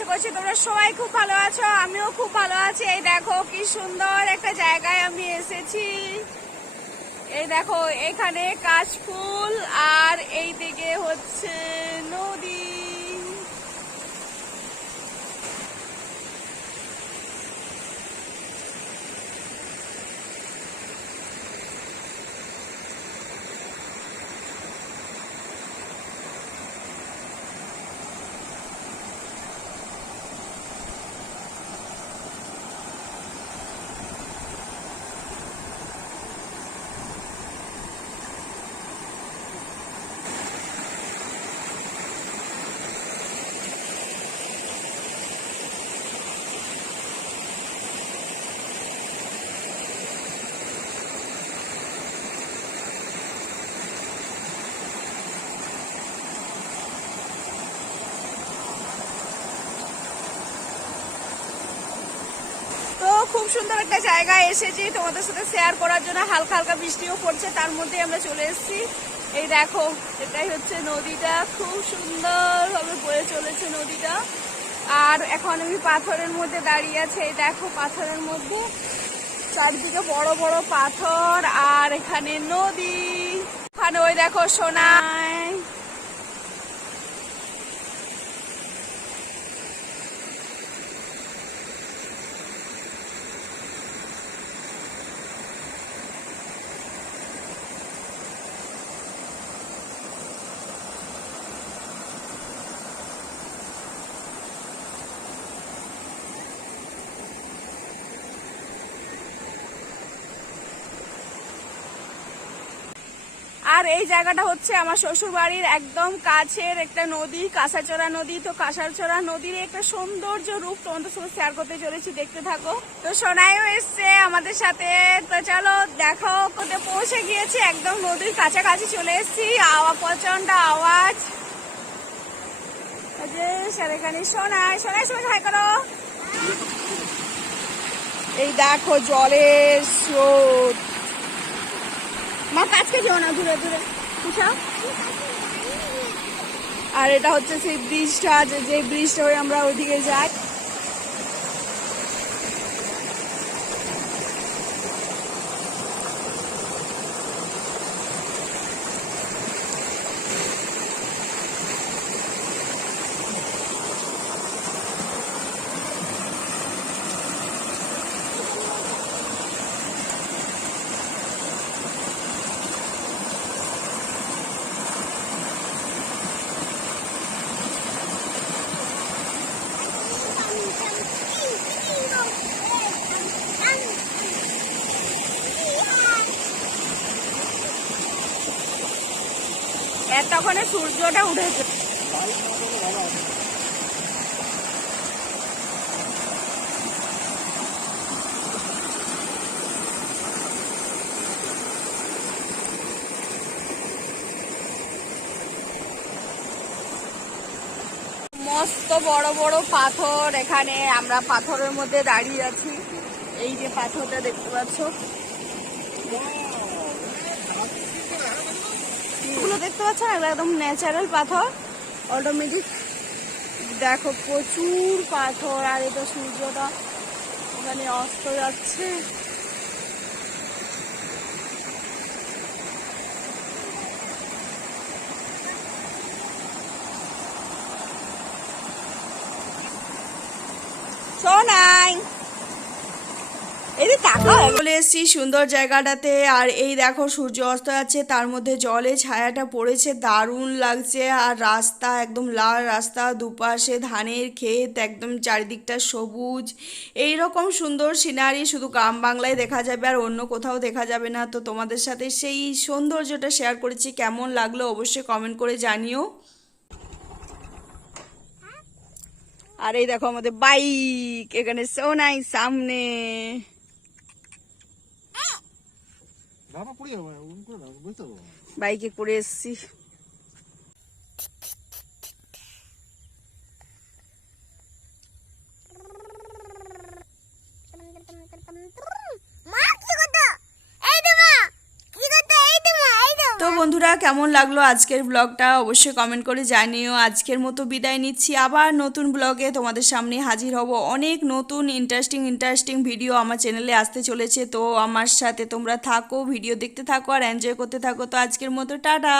আশা করছি তোমরা সবাই খুব ভালো আছো, আমিও খুব ভালো আছি। এই দেখো কি সুন্দর একটা জায়গায় আমি এসেছি। এই দেখো এখানে কাশফুল আর এই দিকে হচ্ছে নদী। খুব সুন্দর একটা জায়গায় এসেছি তোমাদের সাথে শেয়ার করার জন্য। হালকা হালকা বৃষ্টিও পড়ছে, তার মধ্যে আমরা চলে এসেছি। এই দেখো এটাই হচ্ছে নদীটা, খুব সুন্দর ভাবে বয়ে চলেছে নদীটা। আর এখন আমি পাথরের মধ্যে দাঁড়িয়ে আছি। এই দেখো পাথরের মধ্যে চারিদিকে বড় বড় পাথর, আর এখানে নদী, ওখানে ওই দেখো সোনাই। আর এই জায়গাটা হচ্ছে আমার শ্বশুর বাড়ির একদম কাছের একটা নদী, কাঁসাচড়া নদী। তো কাঁসাচড়া নদীর একটা সৌন্দর্য রূপ তোমাদের সঙ্গে শেয়ার করতে চলেছি, দেখতে থাকো। তো সোনাইও এসছে আমাদের সাথে। তো চলো দেখো কোথায় পৌঁছে গিয়েছি, একদম নদীর কাছাকাছি চলে এসেছি। প্রচন্ড আওয়াজ। এখানে সোনাই, সোনাই সবাই হাই করো। এই দেখো জলের স্রোত। মা কাছকে যেও না, দূরে দূরে। আর এটা হচ্ছে সেই ব্রিজটা, যে ব্রিজটা হয়ে আমরা ওইদিকে যাই। এতক্ষণে সূর্যটা উঠেছে। মস্ত বড় বড় পাথর, এখানে আমরা পাথরের মধ্যে দাঁড়িয়ে আছি। এই যে পাথরটা দেখতে পাচ্ছ, এগুলো দেখতে পাচ্ছ না, একদম ন্যাচারাল পাথর, অটোমেটিক। দেখো প্রচুর পাথর। আর এটা সূর্যটা ওখানে অস্ত যাচ্ছে। সোনাই চলে এসেছি সুন্দর জায়গাটাতে। আর এই দেখো সূর্য অস্ত যাচ্ছে, তার মধ্যে জলে ছায়াটা পড়েছে, দারুণ লাগছে। আর রাস্তা একদম লাল রাস্তা, দুপাশে ধানের ক্ষেত, একদম চারিদিকটা সবুজ। এই রকম সুন্দর সিনারি শুধু গ্রাম বাংলায় দেখা যাবে, আর অন্য কোথাও দেখা যাবে না। তো তোমাদের সাথে সেই সৌন্দর্যটা শেয়ার করেছি, কেমন লাগলো অবশ্যই কমেন্ট করে জানিও। আর এই দেখো আমাদের বাইক, এখানে সোনাই সামনে। বাইকে করে এসছি। তো বন্ধুরা কেমন লাগলো আজকের ব্লগটা অবশ্যই কমেন্ট করে জানিও। আজকের মতো বিদায় নিচ্ছি, আবার নতুন ব্লগে তোমাদের সামনে হাজির হব। অনেক নতুন ইন্টারেস্টিং ভিডিও আমার চ্যানেলে আসতে চলেছে, তো আমার সাথে তোমরা থাকো, ভিডিও দেখতে থাকো আর এনজয় করতে থাকো। তো আজকের মতো টাটা।